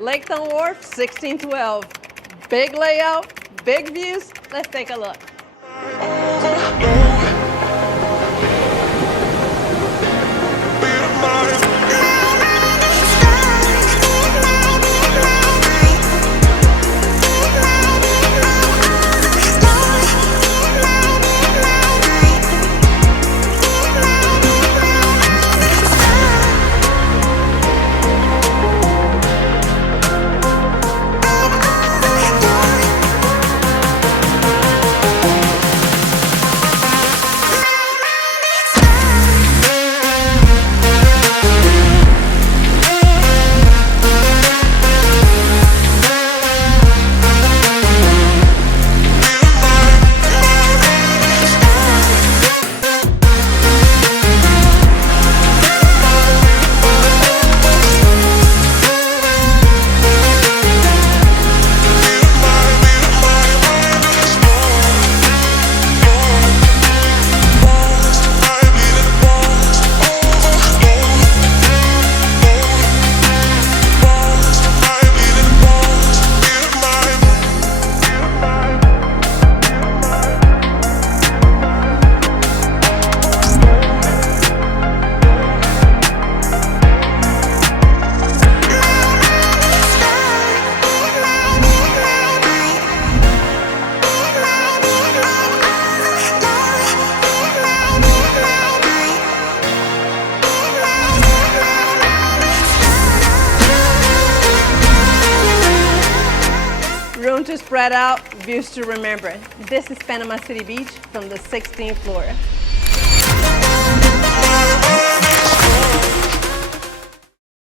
Laketown Wharf, 1612. Big layout, big views. Let's take a look. Room to spread out, views to remember. This is Panama City Beach from the 16th floor.